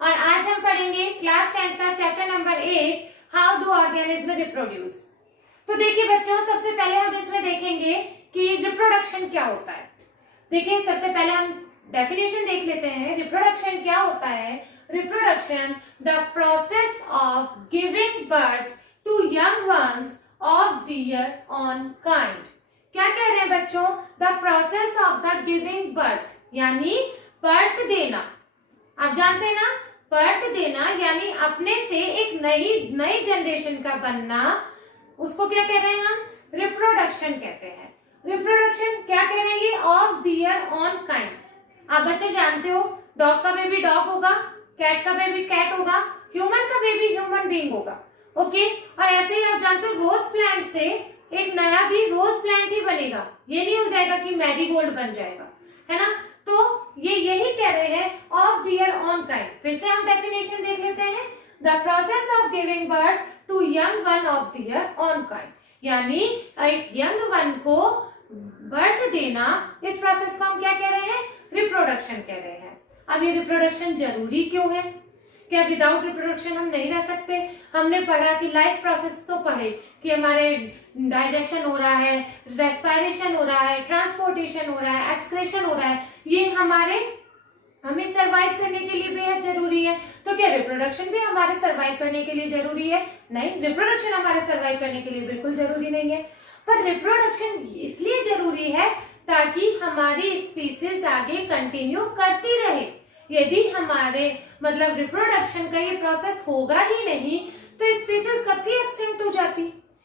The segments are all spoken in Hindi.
और आज हम पढ़ेंगे क्लास 10th का chapter number 8 how do organism reproduce. तो देखिए बच्चों, सबसे पहले हम इसमें देखेंगे कि रिप्रोडक्शन क्या होता है। देखिए सबसे पहले हम डेफिनेशन देख लेते हैं। रिप्रोडक्शन क्या होता है? Reproduction the process of giving birth to young ones of their own kind. क्या कह रहे हैं बच्चों? The process of the giving birth यानी बर्थ देना। आप जानते हैं ना, बर्थ देना यानी अपने से एक नई जनरेशन का बनना, उसको क्या कह रहे हैं हम? रिप्रोडक्शन कहते हैं। रिप्रोडक्शन क्या कह रहे हैं ये? Of their own kind. आप बच्चे जानते हो, डॉग का बेबी डॉग होगा, कैट का बेबी कैट होगा, ह्यूमन का बेबी ह्यूमन बीइंग होगा। ओके, और ऐसे ही आप जानते हो रोज प्लांट से एक नया भी रोज प्लांट ही बनेगा। ये नहीं हो जाएगा कि मैरीगोल्ड बन जाएगा, है ना। तो ये यही कह रहे हैं ऑफ देयर ओन काइंड। फिर से हम डेफिनेशन देख लेते हैं। The process of giving birth to young one of their own kind यानी एक यंग वन को बर्थ देना, इस प्रोसेस को हम क्या कह रहे हैं? रिप्रोडक्शन कह रहे हैं। अब ये रिप्रोडक्शन जरूरी क्यों है? क्या विदाउट रिप्रोडक्शन हम नहीं रह सकते? हमने पढ़ा कि लाइफ प्रोसेस तो पढ़े कि हमारे डाइजेशन हो रहा है, रेस्पिरेशन हो रहा है, ट्रांसपोर्टेशन हो रहा है, एक्सक्रेशन हो रहा है, ये हमें सरवाइव करने के लिए बेहद जरूरी है। तो क्या रिप्रोडक्शन भी हमारे सरवाइव करने के लिए जरूरी है? नहीं, रिप्रोडक्शन हमारे सरवाइव करने के लिए बिल्कुल जरूरी नहीं है। पर रिप्रोडक्शन इसलिए जरूरी है ताकि हमारी स्पीसीज आगे कंटिन्यू करती रहे। यदि हमारे मतलब रिप्रोडक्शन का ये प्रोसेस होगा ही नहीं तो स्पीसीज कब की एक्सटिंक्ट हो जाती,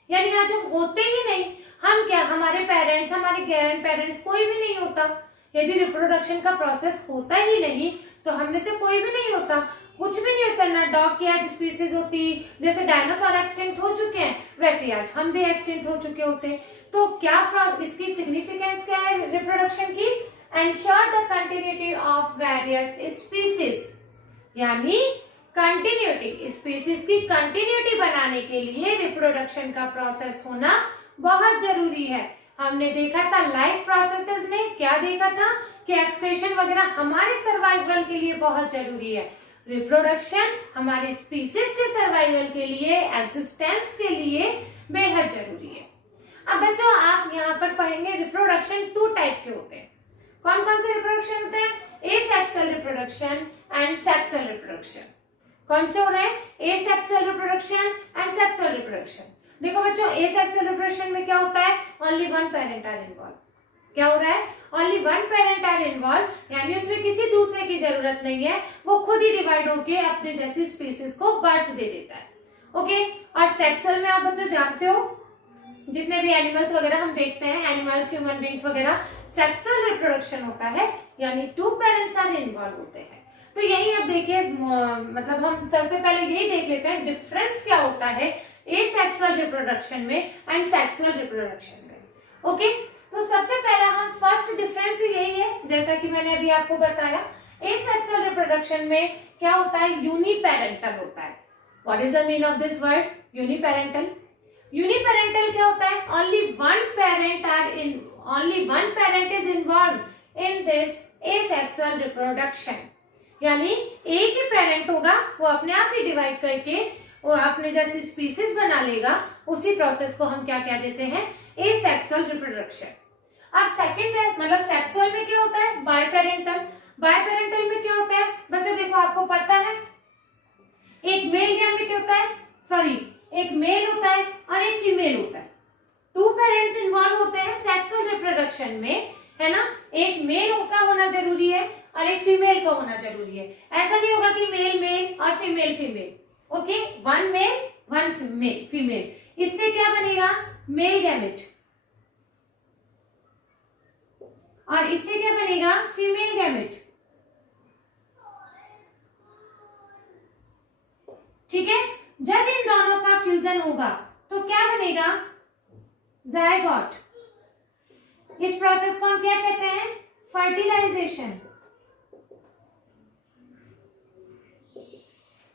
यानी आज हम होते ही नहीं। हम क्या, हमारे पेरेंट्स, हमारे ग्रैंड पेरेंट्स, कोई भी नहीं होता। यदि रिप्रोडक्शन का प्रोसेस होता ही नहीं तो हम में से कोई भी नहीं होता, कुछ भी नहीं होता। ना डॉग की आज स्पीसीज होती, जैसे डायनासोर एक्सटिंक्ट हो चुके हैं वैसे आज हम भी एक्सटिंक्ट हो चुके होते। तो क्या इसकी सिग्निफिकेंस क्या है रिप्रोडक्शन की? Ensure the continuity of various species यानी कंटिन्यूटी, स्पीसीज की कंटिन्यूटी बनाने के लिए रिप्रोडक्शन का प्रोसेस होना बहुत जरूरी है। हमने देखा था लाइफ प्रोसेसेस में, क्या देखा था कि एक्सक्रेशन वगैरह हमारे सर्वाइवल के लिए बहुत जरूरी है। रिप्रोडक्शन हमारी स्पीसीज के सर्वाइवल के लिए, एग्जिस्टेंस के लिए बेहद जरूरी है। अब बच्चों आप यहाँ पर पढ़ेंगे रिप्रोडक्शन 2 टाइप के होते हैं। कौन कौन से रिप्रोडक्शन होते हैं? Asexual reproduction and sexual reproduction. कौन से हो रहे हैं? Asexual reproduction and sexual reproduction. देखो बच्चों, एसेक्सुअल रिप्रोडक्शन में क्या होता है? Only one parent are involve. क्या हो रहा है? Only one parent are involve, यानी उसमें किसी दूसरे की जरूरत नहीं है, वो खुद ही डिवाइड होके अपने जैसी स्पीसीज को बर्थ दे देता है। ओके, और सेक्सुअल में आप बच्चों जानते हो जितने भी एनिमल्स वगैरह हम देखते हैं, एनिमल्स, ह्यूमन बीइंग्स वगैरह, सेक्सुअल रिप्रोडक्शन होता है यानी 2 पेरेंट्स आर इन्वॉल्व होते हैं। तो यही अब देखिए, मतलब हम सबसे पहले यही देख लेते हैं डिफरेंस क्या होता है एसेक्सुअल रिप्रोडक्शन में एंड सेक्सुअल रिप्रोडक्शन में। ओके, तो सबसे पहला हम फर्स्ट डिफरेंस यही है, जैसा कि मैंने अभी आपको बताया। एसेक्सुअल रिप्रोडक्शन में क्या होता है? यूनिपेरेंटल होता है। What is the meaning of this word uniparental? Uniparental क्या होता है? only one parent is involved in this asexual reproduction यानी एक ही पेरेंट होगा, वो अपने आप ही डिवाइड करके वो अपने जैसी स्पीसीज बना लेगा। उसी प्रोसेस को हम क्या कह देते हैं? Asexual reproduction. अब सेकंड है, मतलब सेक्सुअल में क्या होता है? बायपेरेंटल। बायपेरेंटल में क्या होता है बच्चों? देखो आपको पता है एक मेल गैमेट होता है, एक मेल होता है और एक फीमेल होता है। 2 पेरेंट्स इन्वॉल्व होते हैं सेक्सुअल रिप्रोडक्शन में, है ना। एक मेल का होना जरूरी है और एक फीमेल का होना जरूरी है। ऐसा नहीं होगा कि मेल मेल और female female. Okay, 1 male 1 female. इससे क्या बनेगा? Male gamete. और इससे क्या बनेगा? Female gamete. ठीक है, जब इन दोनों का फ्यूजन होगा तो क्या बनेगा? जायगोट। इस प्रोसेस को हम क्या कहते हैं? फर्टिलाइजेशन।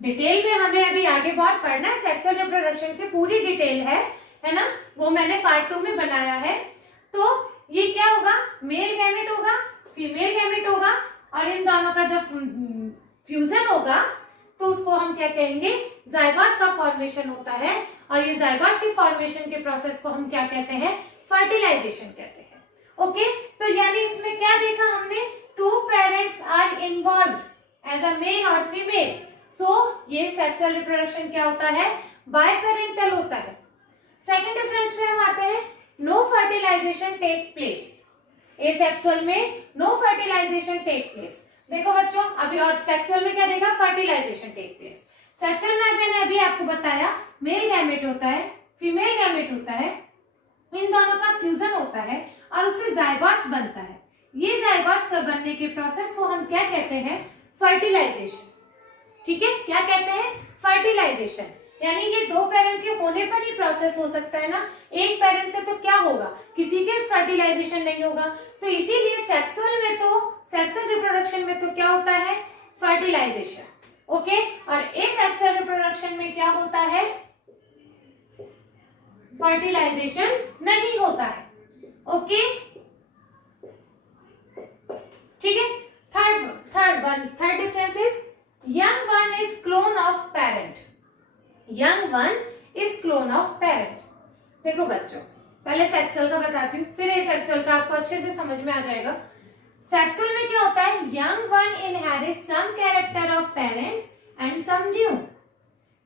डिटेल में हमें अभी आगे बहुत पढ़ना है, सेक्सुअल रिप्रोडक्शन की पूरी डिटेल है ना, वो मैंने पार्ट 2 में बनाया है। तो ये क्या होगा? मेल गैमेट होगा, फीमेल गैमेट होगा और इन दोनों का जब फ्यूजन होगा तो उसको हम क्या कहेंगे, जाइगोट का फॉर्मेशन होता है। और ये जाइगोट के फॉर्मेशन के प्रोसेस को हम क्या कहते हैं, फर्टिलाइजेशन कहते हैं। ओके, तो यानी इसमें क्या देखा हमने, 2 parents are involved as a male और फीमेल। सो ये सेक्सुअल रिप्रोडक्शन क्या होता है, बायपेरेंटल होता है। सेकंड डिफरेंस में हम आते हैं, no fertilization take place. Asexual में नो फर्टिलाइजेशन टेक प्लेस। देखो बच्चों, अभी और सेक्सुअल में क्या देखा, फर्टिलाइजेशन टेक प्लेस। सेक्सुअल में मैंने अभी आपको बताया मेल गैमेट होता है, फीमेल गैमेट होता है, इन दोनों का फ्यूजन होता है और उससे जाइगोट बनता है। ये जाइगोट बनने के प्रोसेस को हम क्या कहते हैं, फर्टिलाइजेशन। ठीक है, क्या कहते हैं, फर्टिलाइजेशन। यानी ये 2 पेरेंट के होने पर ही प्रोसेस हो सकता है ना, एक पेरेंट से तो क्या होगा, किसी के फर्टिलाइजेशन नहीं होगा। तो इसीलिए सेक्सुअल रिप्रोडक्शन में तो क्या होता है, फर्टिलाइजेशन। ओके, और एसेक्सुअल रिप्रोडक्शन में क्या होता है, फर्टिलाइजेशन नहीं होता है। ओके, ठीक है। Third difference is young one is clone of parent. Young one is clone of parent. देखो बच्चों, पहले सेक्सुअल का बताती हूँ, फिर एसेक्सुअल का आपको अच्छे से समझ में आ जाएगा। सेक्सुअल में क्या होता है, young one inherit some character of parents and some new.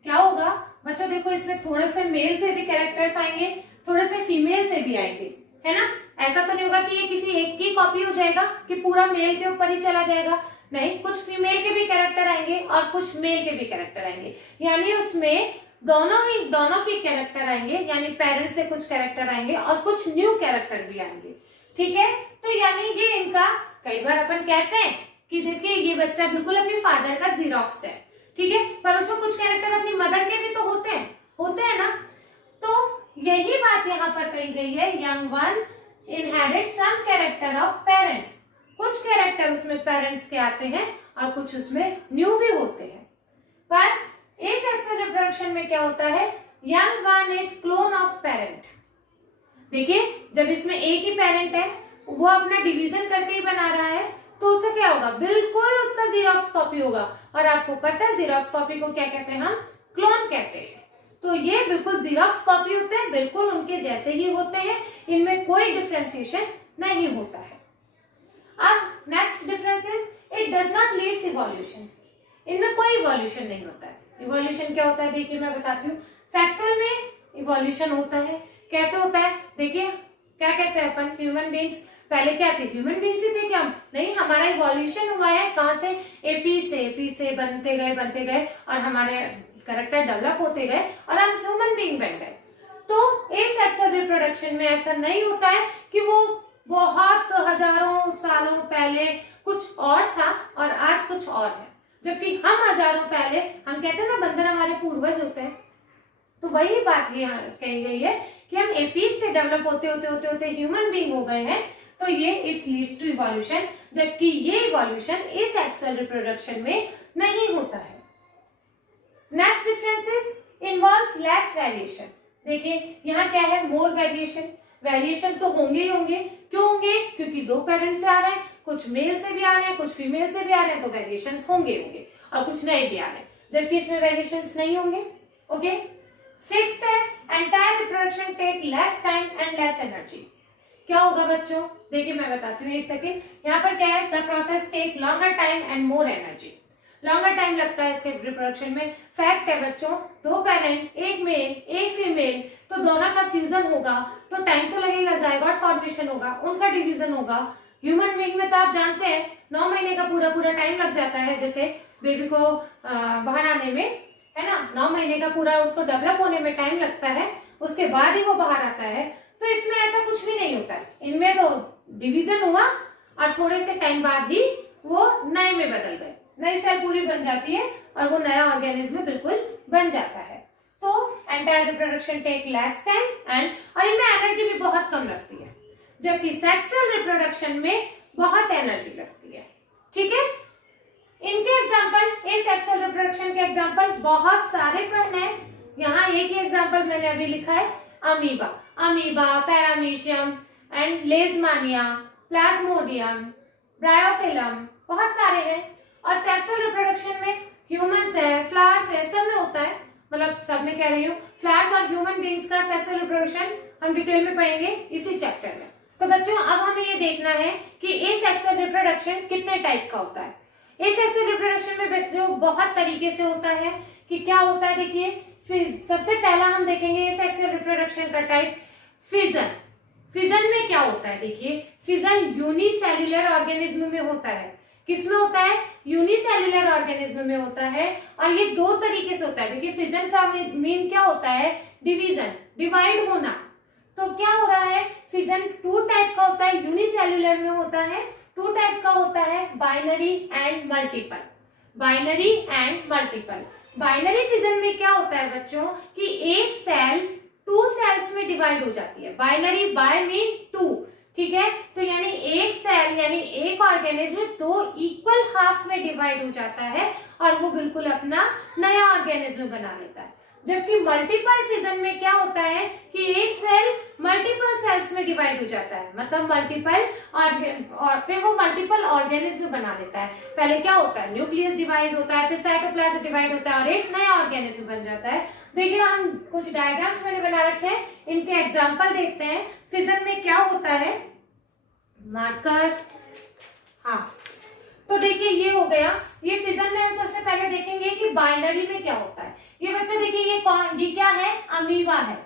क्या होगा बच्चों, देखो इसमें थोड़े से मेल से भी कैरेक्टर्स आएंगे, थोड़े से फीमेल से भी आएंगे, है ना। ऐसा तो नहीं होगा कि ये किसी एक की कॉपी हो जाएगा कि पूरा मेल के ऊपर ही चला जाएगा, नहीं, कुछ फीमेल के भी कैरेक्टर आएंगे और कुछ मेल के भी कैरेक्टर आएंगे। यानी उसमें दोनों की कैरेक्टर आएंगे, यानी पेरेंट्स से कुछ कैरेक्टर आएंगे और कुछ न्यू कैरेक्टर भी आएंगे। ठीक है, तो यानी ये इनका, कई बार अपन कहते हैं कि देखिए ये बच्चा बिल्कुल अपने फादर का जीरोक्स है, ठीक है, पर उसमें कुछ कैरेक्टर अपनी मदर के भी तो होते हैं ना। तो यही बात यहाँ पर कही गई है, young one inherit some character of parents. कुछ कैरेक्टर उसमें पेरेंट्स के आते हैं और कुछ उसमें न्यू भी होते हैं। पर एसेक्सुअल रिप्रोडक्शन में क्या होता है, young one is clone of parent. देखिए, जब इसमें एक ही पेरेंट है, वो अपना डिवीजन करके ही बना रहा है, तो उससे क्या होगा, बिल्कुल उसका जीरोक्स कॉपी होगा। और आपको पता है जीरोक्स कॉपी को क्या कहते हैं, हम क्लोन कहते हैं। तो ये बिल्कुल जीरोक्स कॉपी होते हैं, बिल्कुल उनके जैसे ही होते हैं, इनमें कोई डिफरेंशिएशन नहीं होता है। अब next difference is it does not leads evolution. इनमें कोई इवोल्यूशन नहीं होता है। इवोल्यूशन क्या होता है, देखिए मैं बताती हूँ। सेक्सुअल में इवोल्यूशन होता है, कैसे होता है, देखिए क्या कहते हैं अपन, ह्यूमन बींग्स पहले क्या थे, ह्यूमन बींग्स ही थे क्या हम, नहीं, हमारा इवोल्यूशन हुआ है कहाँ से, एपी से बनते गए और हमारे कैरेक्टर डेवलप होते गए और हम ह्यूमन बीइंग बन गए। तो एसेक्सुअल रिप्रोडक्शन में ऐसा नहीं होता है कि वो बहुत हजारों सालों पहले कुछ और था और आज कुछ और है, जबकि हम हजारों पहले, हम कहते हैं ना बंदर हमारे पूर्वज होते हैं, तो वही बात यहाँ कही गई है कि हम एपीज से डेवलप होते ह्यूमन बीइंग हो गए हैं। तो ये इट्स लीड्स टू इवोल्यूशन, जबकि ये इवोल्यूशन एसेक्सुअल रिप्रोडक्शन में नहीं होता है। Next difference is involves less variation. देखिए यहाँ क्या है, मोर वेरिएशन। वेरिएशन तो होंगे ही होंगे, क्यों होंगे, क्योंकि 2 पेरेंट्स से आ रहे हैं, कुछ मेल से भी आ रहे हैं, कुछ फीमेल से भी आ रहे हैं, तो वेरिएशंस होंगे और कुछ नए भी आ रहे हैं, जबकि इसमें वेरिएशंस नहीं होंगे। ओके, सिक्स्थ है, entire reproduction take less time and less energy. क्या होगा बच्चों, देखिए मैं बताती हूँ, एक सेकेंड। यहाँ पर क्या है, the process take longer time and more energy. Longer time लगता है इसके रिप्रोडक्शन में। फैक्ट है बच्चों, 2 पेरेंट, एक मेल एक फीमेल, तो दोनों का फ्यूजन होगा तो टाइम तो लगेगा, जाइगोट फॉर्मेशन होगा, उनका डिवीजन होगा। ह्यूमन बीइंग में तो आप जानते हैं 9 महीने का पूरा टाइम लग जाता है, जैसे बेबी को बाहर आने में, है ना, 9 महीने का पूरा उसको डेवलप होने में टाइम लगता है, उसके बाद ही वो बाहर आता है। तो इसमें ऐसा कुछ भी नहीं होता है, इनमें तो डिवीजन हुआ और थोड़े से टाइम बाद ही वो नए में बदल गए, नई सेल पूरी बन जाती है और वो नया ऑर्गेनिज्म बिल्कुल बन जाता है। तो entire reproduction take less time and, और इनमें एनर्जी भी बहुत कम लगती है, जबकि सेक्सुअल रिप्रोडक्शन में बहुत एनर्जी लगती है। ठीक है, इनके एग्जांपल, एसेक्सुअल रिप्रोडक्शन के एग्जांपल बहुत सारे पढ़ने हैं। यहाँ एक ही एग्जांपल मैंने अभी लिखा है, amoeba, paramecium and leishmania, plasmodium, bryophyllum, बहुत सारे हैं। और सेक्सुअल रिप्रोडक्शन में ह्यूमंस है, फ्लावर्स है, सब में होता है, मतलब सब में कह रही हूँ, फ्लावर्स और ह्यूमन बींग्स का सेक्सुअल रिप्रोडक्शन हम डिटेल में पढ़ेंगे इसी चैप्टर में। तो बच्चों अब हमें ये देखना है कि एसेक्सुअल रिप्रोडक्शन कितने टाइप का होता है। एसेक्सुअल रिप्रोडक्शन में बच्चों बहुत तरीके से होता है कि क्या होता है। देखिए फिर सबसे पहला हम देखेंगे एसेक्सुअल रिप्रोडक्शन का टाइप फिजन। फिजन में क्या होता है, देखिए फिजन यूनिसेल्युलर ऑर्गेनिज्म में होता है। किसमें होता है, यूनिसेल्युलर ऑर्गेनिज्म में होता है, और ये दो तरीके से होता है। देखिए फिजन का मीन क्या होता है, डिवीजन, डिवाइड होना। तो क्या हो रहा है, फिजन टू टाइप का होता है, यूनिसेल्युलर में होता है, टू टाइप का होता है, binary and multiple. Binary and multiple. Binary fission में क्या होता है बच्चों कि एक सेल टू सेल्स में डिवाइड हो जाती है। बाइनरी, बाय मीन टू, ठीक है। तो यानी एक सेल यानी एक ऑर्गेनिज्म दो इक्वल हाफ में डिवाइड हो जाता है और वो बिल्कुल अपना नया ऑर्गेनिज्म बना लेता है। जबकि मल्टीपल फिजन में क्या होता है कि एक सेल मल्टीपल सेल्स में डिवाइड हो जाता है, मतलब मल्टीपल और फिर वो मल्टीपल ऑर्गेनिज्म बना लेता है। पहले क्या होता है, न्यूक्लियस डिवाइड होता है, फिर साइटोप्लाज्म डिवाइड होता है और एक नया ऑर्गेनिज्म बन जाता है। देखिए हम कुछ डायग्राम्स मैंने बना रखे हैं, इनके एग्जाम्पल देखते हैं। फिजन में क्या होता है, मार्कर, हाँ तो देखिए ये हो गया। ये फिजन में हम सबसे पहले देखेंगे कि बाइनरी में क्या होता है। ये बच्चे देखिए ये कौन, ये क्या है, अमीबा है।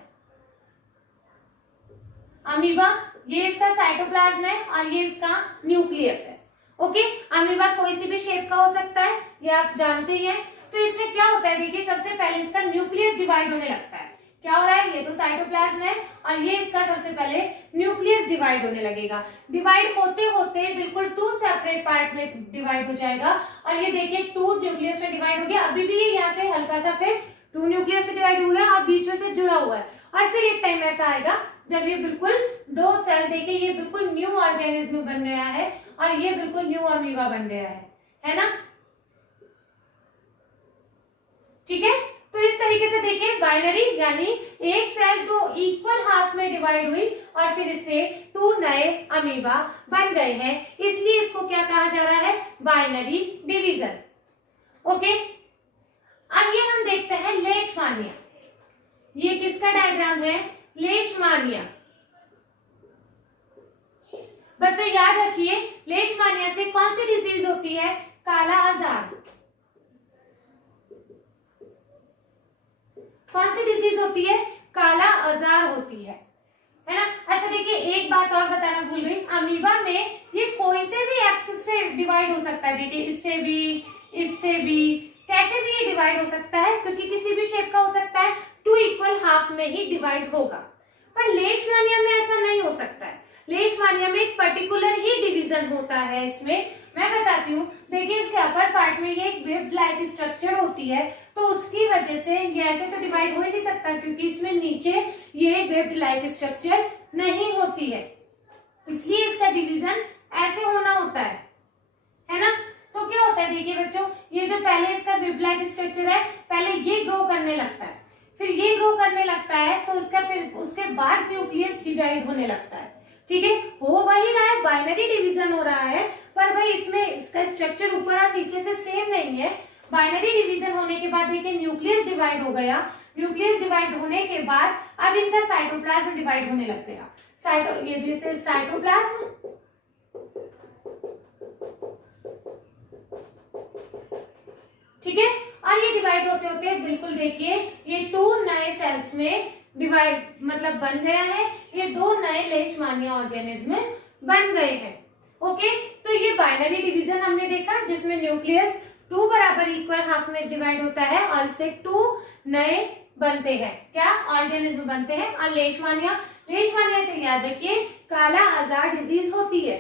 अमीबा, ये इसका साइटोप्लाज्म है और ये इसका न्यूक्लियस है। ओके, अमीबा कोई सी भी शेप का हो सकता है, ये आप जानते ही हैं। तो इसमें क्या होता है, देखिए सबसे पहले इसका न्यूक्लियस डिवाइड होने लगता है। क्या हो रहा है, ये तो साइटोप्लाज्म है और ये इसका सबसे पहले न्यूक्लियस डिवाइड होने लगेगा। डिवाइड होते होते बिल्कुल टू सेपरेट पार्ट में डिवाइड हो जाएगा और ये देखिए टू न्यूक्लियस में डिवाइड हो गया। अभी भी ये यहाँ से हल्का सा फिर टू न्यूक्लियस में डिवाइड हो गया और बीच में से जुड़ा हुआ है। और फिर एक टाइम ऐसा आएगा जब ये बिल्कुल दो सेल, देखिए ये बिल्कुल न्यू ऑर्गेनिज्म बन गया है और ये बिल्कुल न्यू अमीबा बन गया है ना, ठीक है। तो इस तरीके से देखिए बाइनरी यानी एक सेल तो इक्वल हाफ में डिवाइड हुई और फिर इससे टू नए अमीबा बन गए हैं, इसलिए इसको क्या कहा जा रहा है, बाइनरी डिवीजन। ओके, अब ये हम देखते हैं लेशमानिया। ये किसका डायग्राम है, लेशमानिया। बच्चों याद रखिए लेशमानिया से कौन सी डिजीज होती है, काला आजार। कौन सी डिजीज होती है, काला आजार होती है ना। अच्छा देखिए एक बात और बताना भूल गई, अमीबा में ये कोई से भी एक्सिस से डिवाइड हो सकता है। देखिए इससे भी कैसे भी ये डिवाइड हो सकता है, क्योंकि किसी भी शेप का हो सकता है, टू इक्वल हाफ में ही डिवाइड होगा। पर लेशमानिया में ऐसा नहीं हो सकता है। लेशमानिया में एक पर्टिकुलर ही डिवीजन होता है। इसमें मैं बताती हूँ, देखिए इसके अपर पार्ट में ये एक वेब लाइक स्ट्रक्चर होती है, तो उसकी वजह से ये ऐसे तो डिवाइड हो ही नहीं सकता, क्योंकि इसमें नीचे ये वेब लाइक स्ट्रक्चर नहीं होती है, इसलिए इसका डिवीजन ऐसे होना होता है ना। तो क्या होता है, देखिए बच्चों ये जो पहले इसका वेब लाइक स्ट्रक्चर है, पहले ये ग्रो करने लगता है, फिर ये ग्रो करने लगता है, तो उसका फिर उसके बाद न्यूक्लियस डिवाइड होने लगता है। ठीक है, हो वही रहा है, बाइनरी डिवीजन हो रहा है, पर भाई इसमें इसका स्ट्रक्चर ऊपर और नीचे से सेम नहीं है। बाइनरी डिवीजन होने के बाद देखिए न्यूक्लियस डिवाइड हो गया, न्यूक्लियस डिवाइड होने के बाद अब इनका साइटोप्लाज्म डिवाइड होने लग गया। ये दिस इज साइटोप्लाज्म, ठीक है, और ये डिवाइड होते होते बिल्कुल देखिए ये टू नए सेल्स में डिवाइड मतलब बन गया है, ये दो नए लेशमानिया ऑर्गेनिज्म बन गए हैं। ओके, तो ये बाइनरी डिवीजन हमने देखा जिसमें न्यूक्लियस टू बराबर इक्वल हाफ में डिवाइड होता है और इससे टू नए बनते हैं, क्या ऑर्गेनिज्म बनते हैं। और लेशमानिया से याद रखिए काला आजार डिजीज होती है।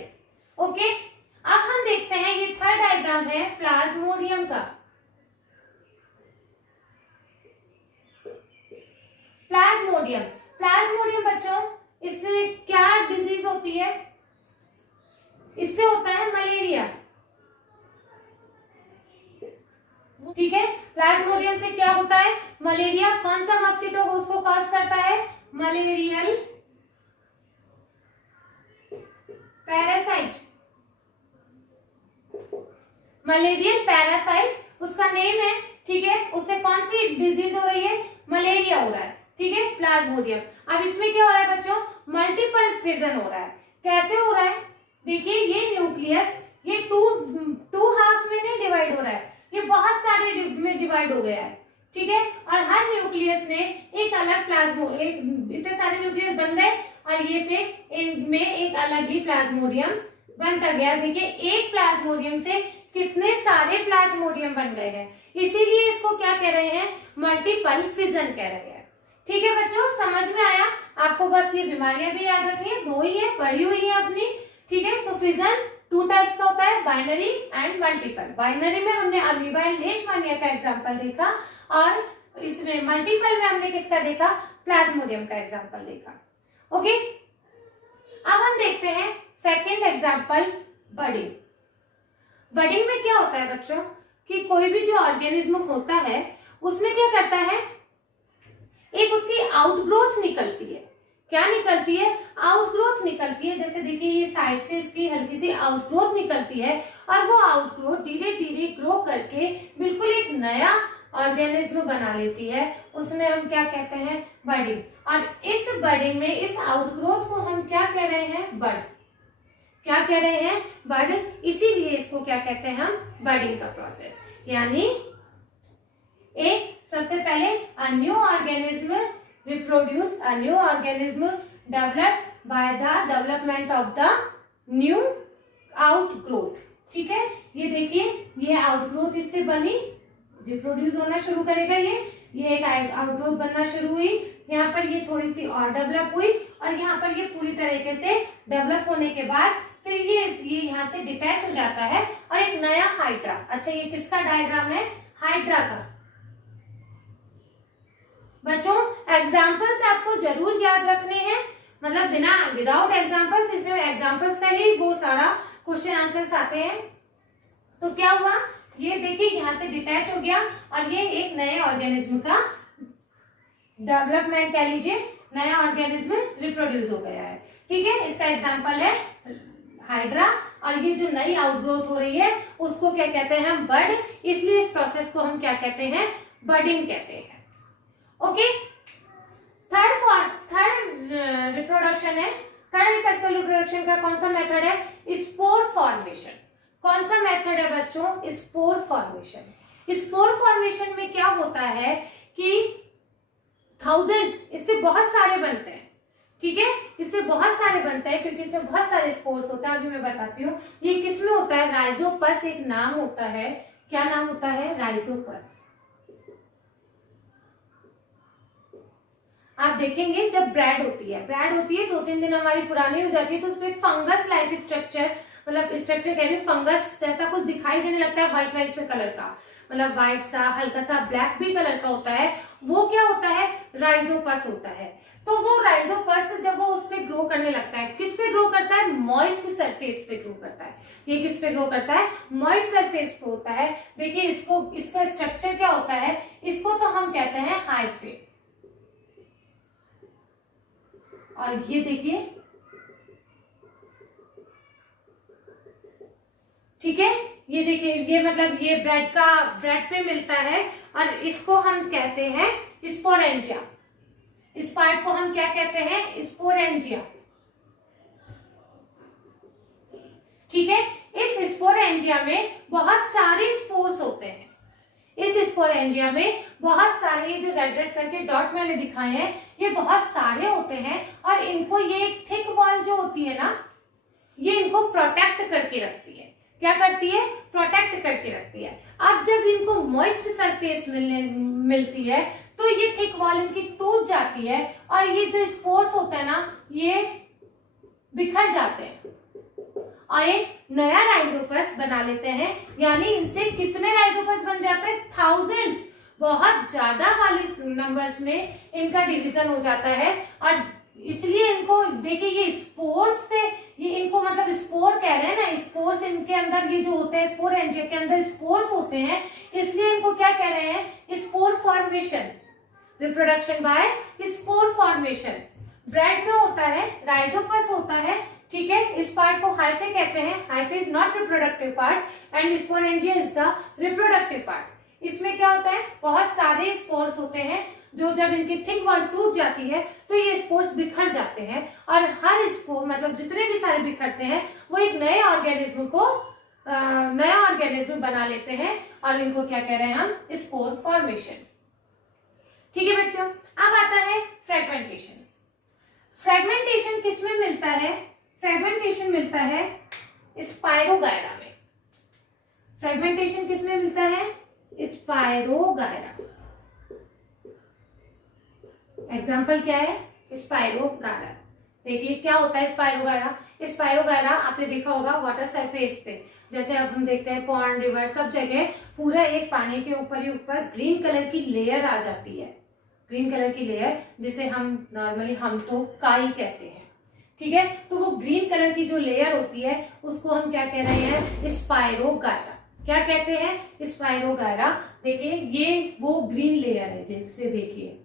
ओके, अब हम देखते हैं ये थर्ड डायग्राम है प्लाज्मोडियम का। प्लाज्मोडियम बच्चों इससे क्या डिजीज होती है, इससे होता है मलेरिया। ठीक है, प्लाज्मोडियम से क्या होता है, मलेरिया। कौन सा मॉस्किटो उसको कॉज करता है, मलेरियल पैरासाइट। मलेरियल पैरासाइट उसका नेम है, ठीक है, उससे कौन सी डिजीज हो रही है, मलेरिया हो रहा है, ठीक है, प्लाज्मोडियम। अब इसमें क्या हो रहा है बच्चों, मल्टीपल फिजन हो रहा है। कैसे हो रहा है, देखिए ये न्यूक्लियस ये टू हाफ में नहीं डिवाइड हो रहा है, ये बहुत सारे में डिवाइड हो गया है, ठीक है, और हर न्यूक्लियस ने एक अलग इतने सारे न्यूक्लियस बन गए और ये फिर इनमें एक अलग ही प्लाज्मोडियम बनता गया। देखिए एक प्लाज्मोडियम से कितने सारे प्लाज्मोडियम बन गए हैं, इसीलिए इसको क्या कह रहे हैं, मल्टीपल फिजन कह रहे हैं। ठीक है बच्चों, समझ में आया आपको? बस ये बीमारियां भी याद रखनी है, दो ही है, पढ़ी हुई है अपनी, ठीक है। तो फिजन टू टाइप्स का होता है, बाइनरी एंड मल्टीपल। बाइनरी में हमने अमीबा एंड लेशमानिया का एग्जांपल देखा और इसमें मल्टीपल में हमने किसका देखा, प्लाज्मोडियम का एग्जांपल देखा। ओके, अब हम देखते हैं सेकंड एग्जांपल, बडिंग। बडिंग में क्या होता है बच्चों कि कोई भी जो ऑर्गेनिज्म होता है उसमें क्या करता है, एक उसकी आउटग्रोथ निकलती है। क्या निकलती है, आउटग्रोथ निकलती है। जैसे देखिए ये साइड से इसकी हल्की सी आउटग्रोथ निकलती है और वो आउटग्रोथ धीरे धीरे ग्रो करके बिल्कुल एक नया ऑर्गेनिज्म बना लेती है, उसमें हम क्या कहते हैं, बडिंग। और इस बडिंग में इस आउटग्रोथ को हम क्या कह रहे हैं, बड। क्या कह रहे हैं, बड। इसीलिए इसको क्या कहते हैं हम, बडिंग का प्रोसेस। यानी एक सबसे पहले a new organism reproduce, a new organism developed by the development of the new outgrowth. ठीक है, ये देखिए ये आउटग्रोथ इससे बनी, रिप्रोड्यूस होना शुरू करेगा, ये एक आउटग्रोथ बनना शुरू हुई, यहाँ पर ये थोड़ी सी और डेवलप हुई और यहाँ पर ये पूरी तरीके से डेवलप होने के बाद फिर ये यहाँ से डिटैच हो जाता है और एक नया हाइड्रा। अच्छा ये किसका डायग्राम है, हाइड्रा का। बच्चों एग्जाम्पल्स आपको जरूर याद रखने हैं, मतलब विदाउट एग्जाम्पल्स, इसमें एग्जाम्पल्स का ही वो सारा क्वेश्चन आंसर्स आते हैं। तो क्या हुआ, ये देखिए यहाँ से डिटैच हो गया और ये एक नए ऑर्गेनिज्म का डेवलपमेंट कह लीजिए, नया ऑर्गेनिज्म रिप्रोड्यूस हो गया है। ठीक है, इसका एग्जाम्पल है हाइड्रा और ये जो नई आउटग्रोथ हो रही है उसको क्या कहते हैं हम, बड। इसलिए इस प्रोसेस को हम क्या कहते हैं, बडिंग कहते हैं। ओके, थर्ड रिप्रोडक्शन है, थर्ड सेक्सुअल रिप्रोडक्शन का कौन सा मेथड है, स्पोर फॉर्मेशन। कौन सा मेथड है बच्चों, स्पोर फॉर्मेशन। स्पोर फॉर्मेशन में क्या होता है कि थाउजेंड्स, इससे बहुत सारे बनते हैं। ठीक है, इससे बहुत सारे बनते हैं क्योंकि इसमें बहुत सारे स्पोर्स होता है। अभी मैं बताती हूँ ये किसमें होता है, राइजोपस एक नाम होता है। क्या नाम होता है, राइजोपस। आप देखेंगे जब ब्रेड होती है 2-3 दिन हमारी पुरानी हो जाती है तो उसमें फंगस लाइक स्ट्रक्चर, मतलब स्ट्रक्चर कह रही हूँ, फंगस जैसा कुछ दिखाई देने लगता है व्हाइट से कलर का, मतलब व्हाइट सा हल्का सा ब्लैक भी कलर का होता है। वो क्या होता है, राइजोपस होता है। तो वो राइजोपस जब वो उस पे ग्रो करने लगता है, किस पे ग्रो करता है, मॉइस्ट सरफेस पे ग्रो करता है। ये किस पे ग्रो करता है, मॉइस्ट सरफेस पे होता है। देखिए इसका स्ट्रक्चर क्या होता है, इसको तो हम कहते हैं हाइफे। और ये देखिए, ठीक है, ये देखिए ये मतलब ये ब्रेड पे मिलता है और इसको हम कहते हैं स्पोरेंजिया। इस पार्ट को हम क्या कहते हैं, स्पोरेंजिया। ठीक है, इस स्पोरेंजिया में बहुत सारे स्पोर्स होते हैं। इस स्पोरेंजिया में बहुत सारे, ये जो रेड करके डॉट मैंने दिखाए हैं, ये बहुत सारे होते हैं और इनको ये थिक वॉल जो होती है ना, ये इनको प्रोटेक्ट करके रखती है। क्या करती है, प्रोटेक्ट करके रखती है। अब जब इनको मॉइस्ट सरफेस मिलती है तो ये थिक वॉल इनकी टूट जाती है और ये जो स्पोर्स होते हैं ना, ये बिखर जाते हैं और एक नया राइजोपस बना लेते हैं। यानी इनसे कितने राइजोपस बन जाते हैं, थाउजेंड्स, बहुत ज्यादा वाली नंबर्स में इनका डिवीजन हो जाता है। और इसलिए इनको देखिए ये स्पोर्स से, ये इनको मतलब स्पोर कह रहे हैं ना, स्पोर्स इनके अंदर ये जो होते हैं, स्पोरेंजिया के अंदर स्पोर्स होते हैं, इसलिए इनको क्या कह रहे हैं, spore formation, reproduction by spore formation. Bread में होता है, राइजोपस होता है, ठीक है, इस पार्ट को हाइफे कहते हैं। Hyphae is not reproductive part and sporangia is the reproductive part. इसमें क्या होता है, बहुत सारे स्पोर्स होते हैं जो जब इनकी थिक वॉल टूट जाती है तो ये स्पोर्स बिखर जाते हैं और हर स्पोर मतलब जितने भी सारे बिखरते हैं वो एक नए ऑर्गेनिज्म को नया ऑर्गेनिज्म बना लेते हैं और इनको क्या कह रहे हैं हम, स्पोर फॉर्मेशन। ठीक है बच्चों, अब आता है फ्रेगमेंटेशन। फ्रेगमेंटेशन किसमें मिलता है, फ्रेगमेंटेशन मिलता है स्पाइरोगायरा में। फ्रेगमेंटेशन किसमें मिलता है, स्पाइरोगायरा। एग्जाम्पल क्या है, स्पाइरोगायरा। देखिए क्या होता है स्पाइरोगायरा। स्पाइरोगायरा आपने देखा होगा वाटर सरफेस पे, जैसे अब हम देखते हैं पॉन्ड, रिवर, सब जगह पूरा एक पानी के ऊपर ही ऊपर ग्रीन कलर की लेयर आ जाती है, ग्रीन कलर की लेयर, जिसे हम नॉर्मली हम तो काई कहते हैं। ठीक है, तो वो ग्रीन कलर की जो लेयर होती है उसको हम क्या कह रहे हैं, स्पाइरोगायरा। क्या कहते हैं, स्पाइरोगायरा। देखिए ये वो ग्रीन लेयर है, जैसे देखिए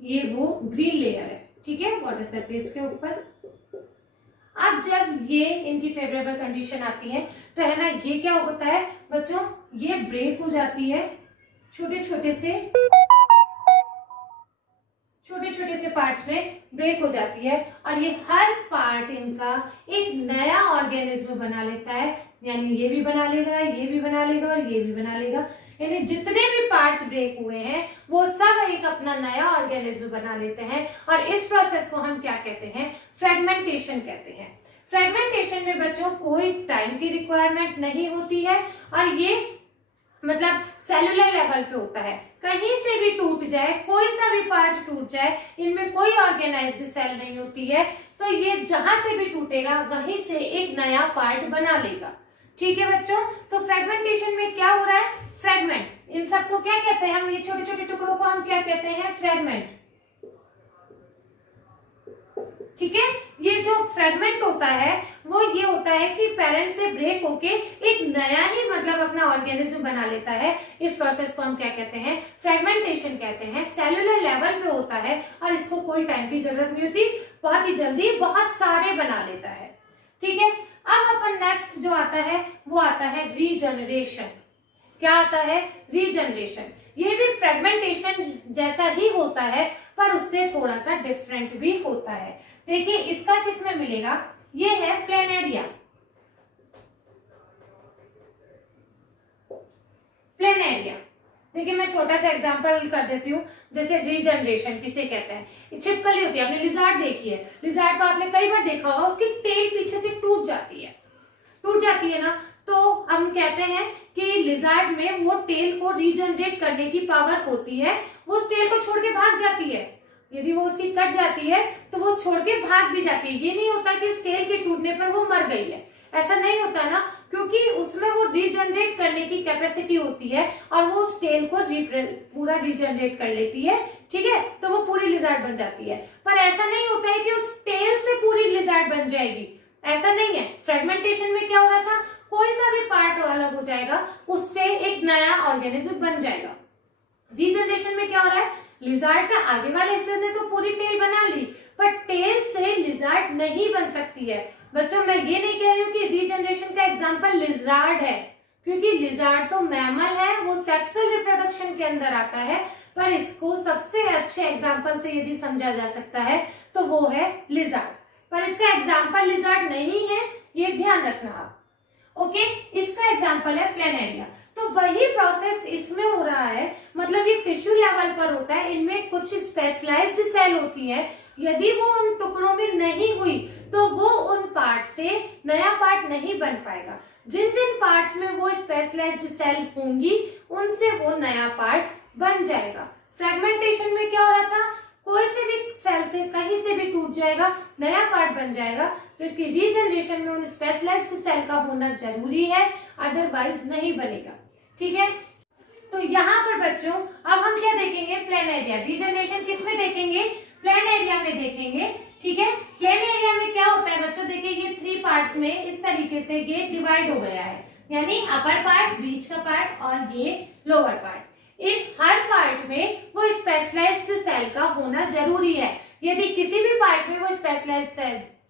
ये वो ग्रीन लेयर है, ठीक है, वाटर सरफेस के ऊपर। अब जब ये इनकी फेवरेबल कंडीशन आती है तो है ना, ये क्या होता है बच्चों, ये ब्रेक हो जाती है छोटे छोटे से पार्ट्स में ब्रेक हो जाती है और ये हर पार्ट इनका एक नया ऑर्गेनिज्म बना लेता है। यानी ये भी बना लेगा, ये भी बना लेगा और ये भी बना लेगा। यानी जितने भी पार्ट्स ब्रेक हुए हैं वो सब एक अपना नया ऑर्गेनिज्म बना लेते हैं और इस प्रोसेस को हम क्या कहते हैं, फ्रेगमेंटेशन कहते हैं। फ्रेगमेंटेशन में बच्चों कोई टाइम की रिक्वायरमेंट नहीं होती है और ये मतलब सेलुलर लेवल पे होता है। कहीं से भी टूट जाए, कोई सा भी पार्ट टूट जाए, इनमें कोई ऑर्गेनाइज्ड सेल नहीं होती है, तो ये जहां से भी टूटेगा वहीं से एक नया पार्ट बना लेगा। ठीक है बच्चों, तो फ्रेगमेंटेशन में क्या हो रहा है, फ्रेगमेंट, इन सबको क्या कहते हैं हम, ये छोटे छोटे टुकड़ों को हम क्या कहते हैं, फ्रेगमेंट। ठीक है, ये जो फ्रेगमेंट होता है वो ये होता है कि पेरेंट से ब्रेक होके एक नया ही मतलब अपना ऑर्गेनिज्म बना लेता है। इस प्रोसेस को हम क्या कहते हैं, फ्रेगमेंटेशन कहते हैं। सेलुलर लेवल पे होता है और इसको कोई टाइम की जरूरत नहीं होती, बहुत ही जल्दी बहुत सारे बना लेता है। ठीक है, अब अपन नेक्स्ट जो आता है वो आता है रीजनरेशन। क्या आता है, रीजनरेशन। ये भी फ्रेगमेंटेशन जैसा ही होता है पर उससे थोड़ा सा डिफरेंट भी होता है। देखिए इसका किसमें मिलेगा, ये है प्लेनेरिया। प्लेनेरिया, देखिए मैं छोटा सा एग्जांपल कर देती हूँ। जैसे रीजनरेशन किसे कहते हैं, छिपकली होती है, आपने लिजार्ड देखी है, लिजार्ड को आपने कई बार देखा होगा, उसकी टेल पीछे से टूट जाती है ना, तो हम कहते हैं कि लिजार्ड में वो टेल को रीजनरेट करने की पावर होती है, वो उस टेल को छोड़ के भाग जाती है। यदि वो उसकी कट जाती है तो वो छोड़ के भाग भी जाती है। ये नहीं होता कि उस टेल के टूटने पर वो मर गई है, ऐसा नहीं होता ना, क्योंकि उसमें वो रीजनरेट करने की कैपेसिटी होती है और वो उस टेल को पूरा रीजनरेट कर लेती है। ठीक है, तो वो पूरी लिजार्ड बन जाती है। पर ऐसा नहीं होता है कि उस टेल से पूरी लिजार्ड बन जाएगी, ऐसा नहीं है। फ्रेगमेंटेशन में क्या हो रहा था, कोई सा भी पार्ट अलग हो जाएगा, उससे एक नया ऑर्गेनिज्म बन जाएगा। रीजनरेशन में क्या हो रहा है, लिजार्ड का आगे वाले हिस्से ने तो पूरी टेल बना ली, पर टेल से लिजार्ड नहीं बन सकती है। बच्चों मैं ये नहीं कह रही हूँ कि रीजनरेशन का एग्जांपल लिजार्ड है, क्योंकि लिजार्ड तो मैमल है, वो सेक्सुअल रिप्रोडक्शन के अंदर आता है, पर इसको सबसे अच्छे एग्जांपल से यदि समझा जा सकता है तो वो है लिजार्ड। पर इसका एग्जांपल लिजार्ड नहीं है, ये ध्यान रखना आप। ओके, इसका एग्जांपल है प्लेनेरिया। तो वही प्रोसेस इसमें हो रहा है, मतलब ये टिश्यू लेवल पर होता है, इनमें कुछ स्पेशलाइज्ड सेल होती है, यदि वो उन टुकड़ों में नहीं हुई तो वो उन पार्ट से नया पार्ट नहीं बन पाएगा। जिन जिन पार्ट्स में वो स्पेशलाइज्ड सेल होंगी उनसे वो नया पार्ट बन जाएगा। फ्रेगमेंटेशन में क्या हो रहा था, कोई से भी सेल से कहीं से भी टूट जाएगा, नया पार्ट बन जाएगा, जबकि रीजनरेशन में उन स्पेशलाइज्ड सेल का होना जरूरी है, अदरवाइज नहीं बनेगा। ठीक है, तो यहाँ पर बच्चों अब हम क्या देखेंगे, प्लेनेरिया। रीजनरेशन किस में देखेंगे, प्लेनेरिया में देखेंगे। ठीक है, प्लेनेरिया में क्या होता है बच्चों, देखिए ये 3 पार्ट्स में इस तरीके से ये डिवाइड हो गया है, यानी अपर पार्ट, बीच का पार्ट और ये लोअर पार्ट। इन हर पार्ट में वो स्पेशलाइज्ड सेल का होना जरूरी है, यदि किसी भी पार्ट में वो स्पेशलाइज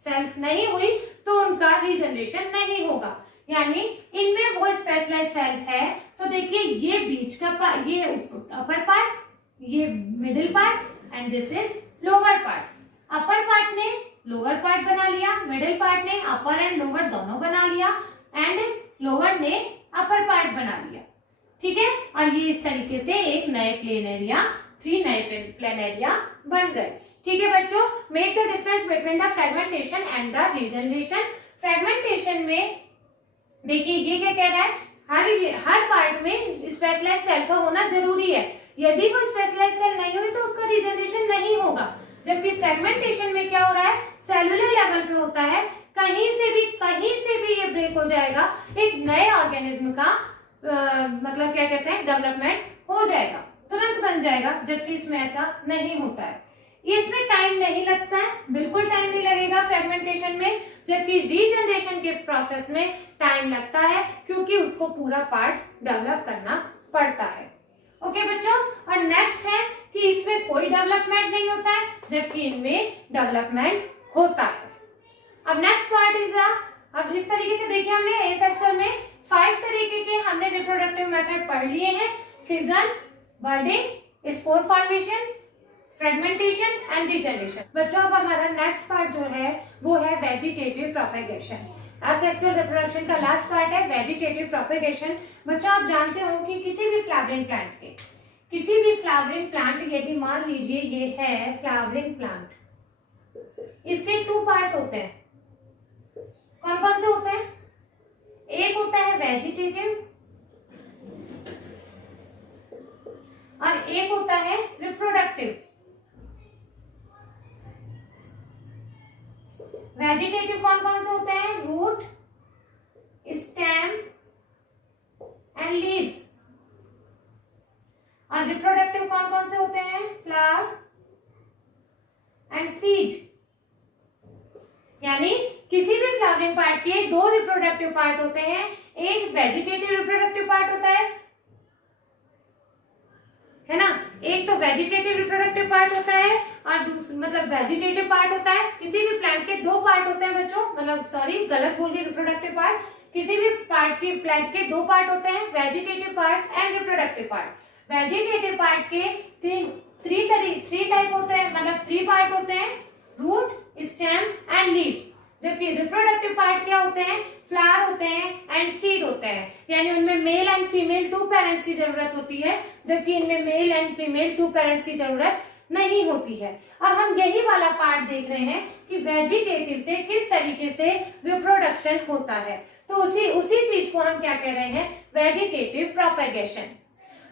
सेल्स नहीं हुई तो उनका रीजनरेशन नहीं होगा। यानी इनमें वो स्पेशलाइज सेल है, तो देखिए ये बीच का पार्ट, ये अपर पार्ट, ये middle part and this is lower part. Upper part ने लोअर पार्ट बना लिया, मिडिल पार्ट ने अपर एंड लोअर दोनों बना लिया एंड लोअर ने अपर पार्ट बना लिया। ठीक है, और ये इस तरीके से एक नए प्लेन एरिया, 3 नए प्लेन एरिया बन गए। ठीक है बच्चों, make the difference between the fragmentation and the regeneration. Fragmentation में देखिए ये क्या कह रहा है, हर पार्ट में स्पेशलाइज सेल का होना जरूरी है। यदि वो स्पेशलाइज सेल नहीं हुई तो उसका रीजनरेशन नहीं होगा। जबकि फ्रेगमेंटेशन में क्या हो रहा है, सेलुलर लेवल पे होता है, कहीं से भी ये ब्रेक हो जाएगा, एक नए ऑर्गेनिज्म का मतलब क्या कहते हैं डेवलपमेंट हो जाएगा, तुरंत बन जाएगा। जबकि इसमें ऐसा नहीं होता है, इसमें टाइम नहीं लगता है, बिल्कुल टाइम नहीं लगेगा फ्रेगमेंटेशन में। जबकि रीजनरेशन के प्रोसेस में टाइम लगता है, क्योंकि उसको पूरा पार्ट डेवलप करना पड़ता है। ओके बच्चों, और नेक्स्ट है कि इसमें कोई डेवलपमेंट नहीं होता है, जबकि इनमें डेवलपमेंट होता है। अब नेक्स्ट पार्ट इज अब इस तरीके से देखिए हमने एसेक्सुअल में 5 तरीके के हमने रिप्रोडक्टिव मेथड पढ़ लिए हैं, fission, budding, spore formation, fragmentation and regeneration. बच्चों अब हमारा नेक्स्ट पार्ट जो है वो है वेजिटेटिव प्रोपेगेशन। असेक्सुअल रिप्रोडक्शन का लास्ट पार्ट है वेजिटेटिव प्रोपेगेशन। बच्चों आप जानते हो कि किसी भी फ्लावरिंग प्लांट यदि मान लीजिए ये है फ्लावरिंग प्लांट, इसके 2 पार्ट होते हैं। कौन कौन से होते हैं? एक होता है वेजिटेटिव और एक होता है रिप्रोडक्टिव। वेजिटेटिव कौन कौन से होते हैं? Root, stem and leaves. और रिप्रोडक्टिव कौन कौन से होते हैं? Flower and seed. यानी किसी भी फ्लावरिंग पार्ट के 2 रिप्रोडक्टिव पार्ट होते हैं, एक वेजिटेटिव रिप्रोडक्टिव पार्ट होता है ना, एक तो वेजिटेटिव रिप्रोडक्टिव पार्ट होता है और दूसरा मतलब वेजिटेटिव पार्ट होता है। किसी भी प्लांट के 2 पार्ट होते हैं बच्चों, मतलब सॉरी गलत बोल गई, रिप्रोडक्टिव पार्ट। किसी भी पार्ट के प्लांट के 2 पार्ट होते हैं, vegetative part and reproductive part. Vegetative part के 3 टाइप होते हैं, मतलब 3 पार्ट होते हैं, रूट, स्टेम एंड लीव्स। जबकि रिप्रोडक्टिव पार्ट क्या होते हैं? फ्लावर होते हैं एंड सीड होते हैं। यानी उनमें मेल एंड फीमेल 2 पेरेंट्स की जरूरत होती है, जबकि इनमें मेल एंड फीमेल 2 पेरेंट्स की जरूरत नहीं होती है। अब हम यही वाला पार्ट देख रहे हैं कि वेजिटेटिव से किस तरीके से रिप्रोडक्शन होता है। तो उसी चीज को हम क्या कह रहे हैं? Vegetative propagation.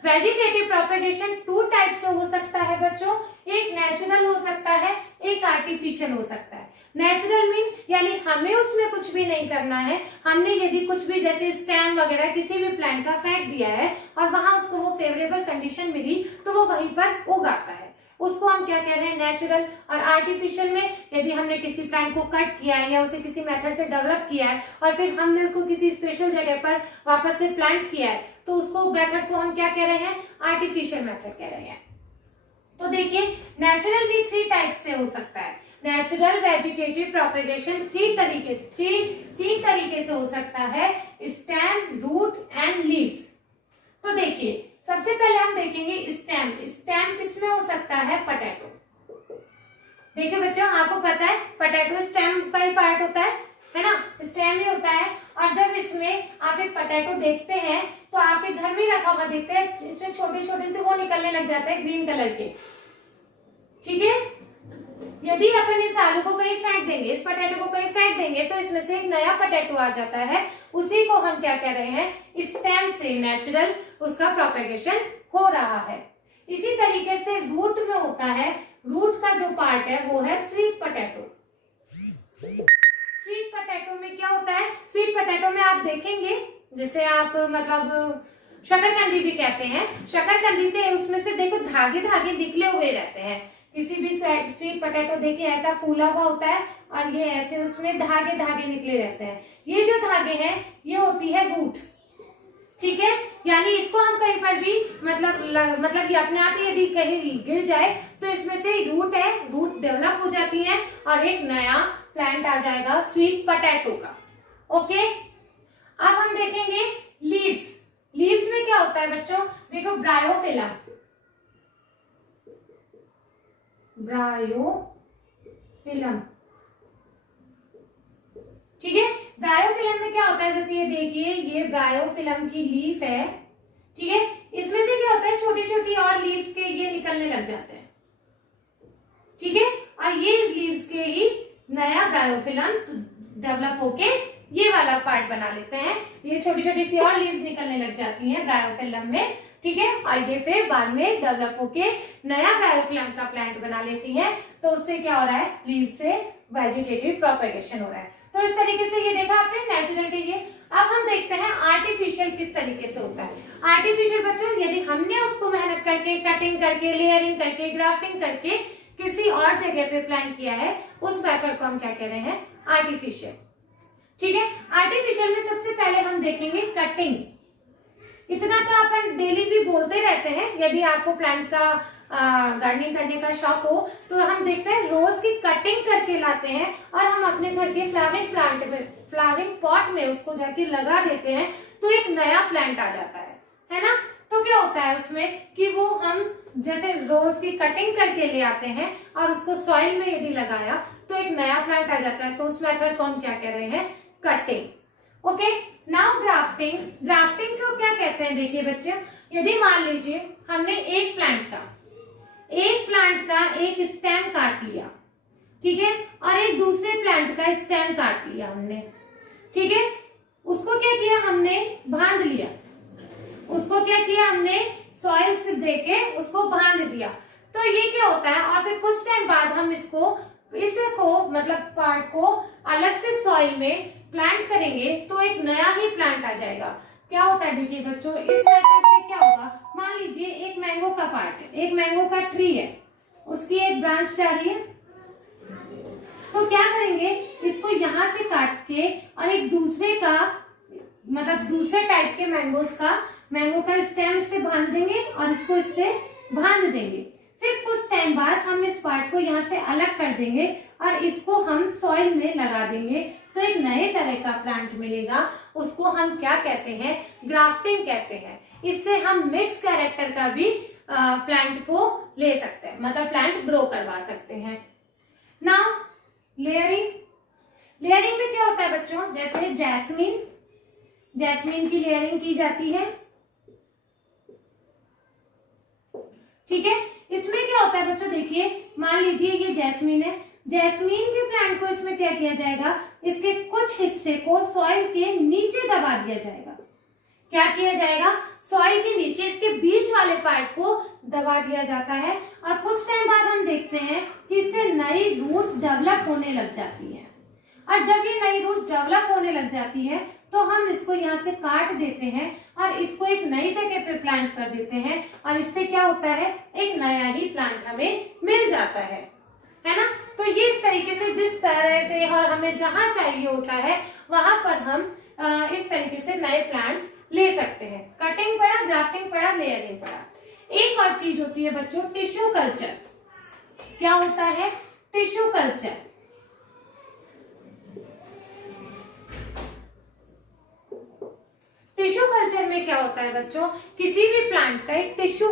Vegetative propagation 2 type से हो सकता है बच्चों, एक नेचुरल हो सकता है, एक आर्टिफिशियल हो सकता है। नेचुरल मीन यानी हमें उसमें कुछ भी नहीं करना है, हमने यदि कुछ भी जैसे स्टेम वगैरह किसी भी प्लांट का फेंक दिया है और वहां उसको वो फेवरेबल कंडीशन मिली तो वो वहीं पर उगाता है, उसको हम क्या कह रहे हैं? नेचुरल। और आर्टिफिशियल में यदि हमने किसी प्लांट को कट किया है या उसे किसी मेथड से डेवलप किया है और फिर हमने उसको किसी स्पेशल जगह पर वापस से प्लांट किया है, तो उसको मेथड को हम क्या कह रहे हैं? आर्टिफिशियल मेथड कह रहे हैं। तो देखिए नेचुरल भी 3 टाइप से हो सकता है। नेचुरल वेजिटेटिव प्रोपेगेशन 3 तरीके से हो सकता है, स्टेम, रूट एंड लीव्स। तो देखिए सबसे पहले हम देखेंगे स्टेम। स्टेम किसमें हो सकता है? पोटैटो। देखिए बच्चों आपको पता है पोटैटो स्टेम का ही पार्ट होता है ना, स्टेम ही होता है। और जब इसमें आप एक पोटैटो देखते हैं तो आपके घर में रखा हुआ देखते हैं, इसमें छोटे छोटे से वो निकलने लग जाते हैं ग्रीन कलर के। ठीक है, यदि अपन इस आलू को कहीं फेंक देंगे, इस पोटैटो को कहीं फेंक देंगे तो इसमें से एक नया पोटैटो आ जाता है, उसी को हम क्या कह रहे हैं? स्टेम से नेचुरल उसका प्रोपेगेशन हो रहा है। इसी तरीके से रूट में होता है, रूट का जो पार्ट है वो है स्वीट पोटैटो। स्वीट पोटैटो में क्या होता है? स्वीट पोटैटो में आप देखेंगे जैसे आप मतलब शकरकंदी भी कहते हैं, शकरकंदी से उसमें से देखो धागे धागे निकले हुए रहते हैं। किसी भी स्वीट पोटैटो देखिए ऐसा फूला हुआ होता है और ये ऐसे उसमें धागे धागे निकले रहते हैं। ये जो धागे हैं ये होती है रूट। ठीक है, यानी इसको हम कहीं पर भी मतलब ये अपने आप ही यदि कहीं गिर जाए तो इसमें से रूट है, रूट डेवलप हो जाती है और एक नया प्लांट आ जाएगा स्वीट पोटैटो का। ओके, अब हम देखेंगे लीव्स। लीव्स में क्या होता है बच्चों, देखो ब्रायोफिलम, ब्रायोफिलम, ठीक है। ब्रायोफिलम में क्या होता है, जैसे ये देखिए ये ब्रायोफिलम की लीफ है, ठीक है। इसमें से क्या होता है, छोटी छोटी और लीव्स के ये निकलने लग जाते हैं, ठीक है। और ये लीव्स के ही नया ब्रायोफिलम डेवलप होके ये वाला पार्ट बना लेते हैं। ये छोटी छोटी सी और लीव्स निकलने लग जाती हैं ब्रायोफिलम में, ठीक है। और ये फिर बाद में डेवलप होके नया ब्रायोफिलम का प्लांट बना लेती हैं। तो उससे क्या हो रहा है, लीव से वेजिटेटिव प्रोपेगेशन हो रहा है। तो इस तरीके से ये देखा आपने नेचुरल के ये। अब हम देखते हैं आर्टिफिशियल किस तरीके से होता है। आर्टिफिशियल बच्चों, यदि हमने उसको मेहनत करके, कटिंग करके, लेयरिंग करके, ग्राफ्टिंग करके किसी और जगह पे प्लांट किया है, उस मेथड को हम क्या कह रहे हैं, आर्टिफिशियल, ठीक है। आर्टिफिशियल में सबसे पहले हम देखेंगे कटिंग। इतना तो अपन डेली भी बोलते रहते हैं, यदि आपको प्लांट का गार्डनिंग करने का शौक हो तो हम देखते हैं रोज की कटिंग करके लाते हैं और हम अपने घर के फ्लावरिंग प्लांट में, फ्लावरिंग पॉट में उसको जाके लगा देते हैं, तो एक नया प्लांट आ जाता है ना। तो क्या होता है उसमें कि वो हम जैसे रोज की कटिंग करके ले आते हैं और उसको सॉइल में यदि लगाया तो एक नया प्लांट आ जाता है। तो उस मेथड को हम क्या कह रहे हैं, cutting. Okay, now grafting. Grafting को क्या कहते हैं, देखिए बच्चे, यदि मान लीजिए हमने एक प्लांट का एक स्टेम काट लिया, ठीक है, और एक दूसरे प्लांट का स्टेम काट लिया हमने, ठीक है। उसको क्या किया हमने, बांध लिया, उसको क्या किया हमने, सॉइल से देके उसको बांध दिया। तो ये क्या होता है, और फिर कुछ टाइम बाद हम इसको मतलब पार्ट को अलग से सॉइल में प्लांट करेंगे तो एक नया ही प्लांट आ जाएगा। क्या होता है देखिए बच्चों, इस मेथड से क्या होगा, मान लीजिए एक मैंगो का पार्ट है, एक मैंगो का ट्री है, उसकी एक ब्रांच जा रही है, तो क्या करेंगे, इसको यहां से काट के और एक दूसरे का मतलब दूसरे टाइप के मैंगो का स्टेम इससे बांध देंगे और इसको इससे बांध देंगे। फिर कुछ टाइम बाद हम इस पार्ट को यहाँ से अलग कर देंगे और इसको हम सॉइल में लगा देंगे, तो एक नए तरह का प्लांट मिलेगा। उसको हम क्या कहते हैं, ग्राफ्टिंग कहते हैं। इससे हम मिक्स कैरेक्टर का भी प्लांट को ले सकते हैं, मतलब प्लांट ग्रो करवा सकते हैं। Now layering. लेयरिंग में क्या होता है बच्चों, जैसे जैस्मीन की लेयरिंग की जाती है, ठीक है। इसमें क्या होता है बच्चों, देखिए मान लीजिए ये जैस्मीन है, जैस्मीन के प्लांट को इसमें क्या किया जाएगा, इसके कुछ हिस्से को सॉइल के नीचे दबा दिया जाएगा। क्या किया जाएगा, सॉइल के नीचे इसके बीच वाले पार्ट को दबा दिया जाता है और कुछ टाइम बाद हम देखते हैं कि इससे नई रूट्स डेवलप होने लग जाती है। और जब ये नई रूट्स डेवलप होने लग जाती है तो हम इसको यहाँ से काट देते हैं और इसको एक नई जगह पे प्लांट कर देते हैं और इससे क्या होता है, एक नया ही प्लांट हमें मिल जाता है ना। तो ये इस तरीके से, जिस तरह से और हमें जहां चाहिए होता है वहां पर हम इस तरीके से नए प्लांट्स ले सकते हैं। कटिंग पड़ा, ग्राफ्टिंग पड़ा, लेयरिंग पड़ा। एक और चीज होती है बच्चों, टिश्यू कल्चर। क्या होता है, टिश्यू कल्चर। टिश्यू कल्चर में क्या होता है बच्चों, किसी भी प्लांट का एक टिश्यू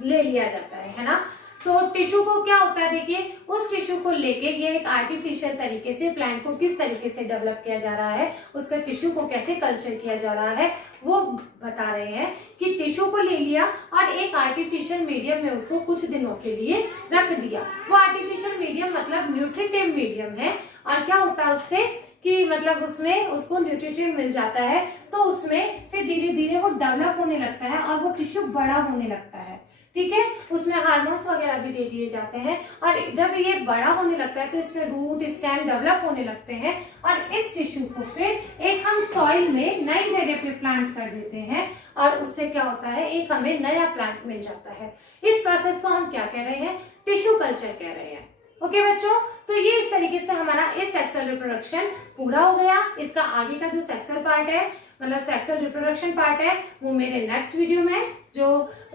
ले लिया जाता है ना। तो टिश्यू को क्या होता है, देखिए उस टिश्यू को लेके ये एक आर्टिफिशियल तरीके से प्लांट को किस तरीके से डेवलप किया जा रहा है, उसका टिश्यू को कैसे कल्चर किया जा रहा है वो बता रहे हैं। कि टिश्यू को ले लिया और एक आर्टिफिशियल मीडियम में उसको कुछ दिनों के लिए रख दिया। वो आर्टिफिशियल मीडियम मतलब न्यूट्रिटिव मीडियम है। और क्या होता है उससे कि मतलब उसमें उसको न्यूट्रिशन मिल जाता है, तो उसमें फिर धीरे धीरे वो डेवलप होने लगता है और वो टिश्यू बड़ा होने लगता है, ठीक है। उसमें हार्मोन्स वगैरह भी दे दिए जाते हैं और जब ये बड़ा होने लगता है तो इसमें रूट स्टेम डेवलप होने लगते हैं और इस टिश्यू को फिर एक हम सॉइल में नई जगह पे प्लांट कर देते हैं और उससे क्या होता है, एक हमें नया प्लांट मिल जाता है। इस प्रोसेस को हम क्या कह रहे हैं, टिश्यू कल्चर कह रहे हैं, ओके बच्चों, तो ये इस तरीके से हमारा इस सेक्सुअल रिप्रोडक्शन पूरा हो गया। इसका आगे का जो सेक्सुअल पार्ट है, मतलब सेक्सुअल रिप्रोडक्शन पार्ट है, वो मेरे नेक्स्ट वीडियो में, जो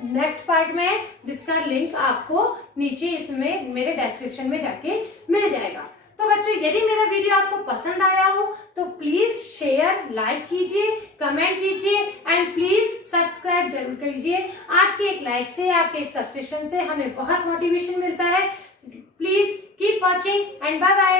नेक्स्ट पार्ट में है, जिसका लिंक आपको नीचे इसमें मेरे डिस्क्रिप्शन में जाके मिल जाएगा। तो बच्चों, यदि मेरा वीडियो आपको पसंद आया हो तो प्लीज शेयर, लाइक कीजिए, कमेंट कीजिए एंड प्लीज सब्सक्राइब जरूर कीजिए। आपके एक लाइक से, आपके एक सब्सक्रिप्शन से हमें बहुत मोटिवेशन मिलता है। Please keep watching and bye bye.